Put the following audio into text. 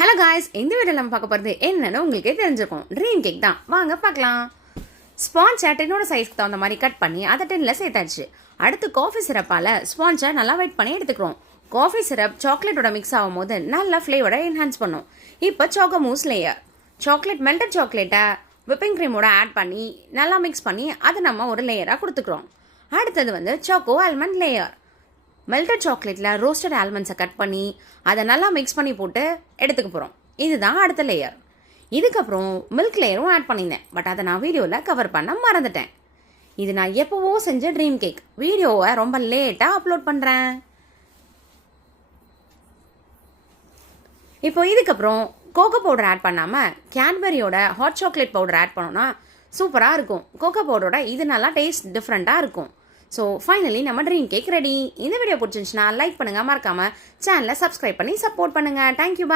Hello guys, இந்த வீடியோவில் நம்ம பார்க்க போகிறது என்னன்னு உங்களுக்கே தெரிஞ்சிருக்கும். ட்ரீம் கேக் தான். வாங்க பார்க்கலாம். ஸ்பான்சை 10 சைஸ்க்கு தகுந்த மாதிரி கட் பண்ணி அதை 10ல் சேர்த்தாச்சு. அடுத்து காஃபி சிரப்பால் ஸ்பான்சை நல்லா வெயிட் பண்ணி எடுத்துக்கிறோம். காஃபி சிரப் சாக்லேட்டோட மிக்ஸ் ஆகும் போது நல்லா ஃப்ளேவரை என்ஹான்ஸ் பண்ணும். இப்போ choco mousse layer chocolate melted சாக்லேட்டை விப்பிங் க்ரீமோட ஆட் பண்ணி நல்லா மிக்ஸ் பண்ணி அதை நம்ம ஒரு லேயராக கொடுத்துக்கிறோம். அடுத்தது வந்து சாக்கோ ஆல்மண்ட் லேயர். மெல்டட் சாக்லேட்டில் ரோஸ்டட் ஆல்மண்ட்ஸை கட் பண்ணி அதை நல்லா மிக்ஸ் பண்ணி போட்டு எடுத்துக்க போகிறோம். இதுதான் அடுத்த லேயர். இதுக்கப்புறம் மில்க் லேயரும் ஆட் பண்ணியிருந்தேன், பட் அதை நான் வீடியோவில் கவர் பண்ண மறந்துட்டேன். இது நான் எப்போவோ செஞ்ச ட்ரீம் கேக். வீடியோவை ரொம்ப லேட்டாக அப்லோட் பண்ணுறேன். இப்போ இதுக்கப்புறம் கோகோ பவுடர் ஆட் பண்ணாமல் கேட்பரியோட ஹாட் சாக்லேட் பவுடர் ஆட் பண்ணோன்னா சூப்பராக இருக்கும். கோகோ பவுடரோட இது நல்லா டேஸ்ட் டிஃப்ரெண்ட்டாக இருக்கும். ஸோ ஃபைனலி நம்ம ட்ரீம் கேக் ரெடி. இந்த வீடியோ பிடிச்சிருந்துச்சுன்னா லைக் பண்ணுங்கள், மறக்காமல் சேனலை சப்ஸ்கிரைப் பண்ணி சப்போர்ட் பண்ணுங்கள். தேங்க்யூ.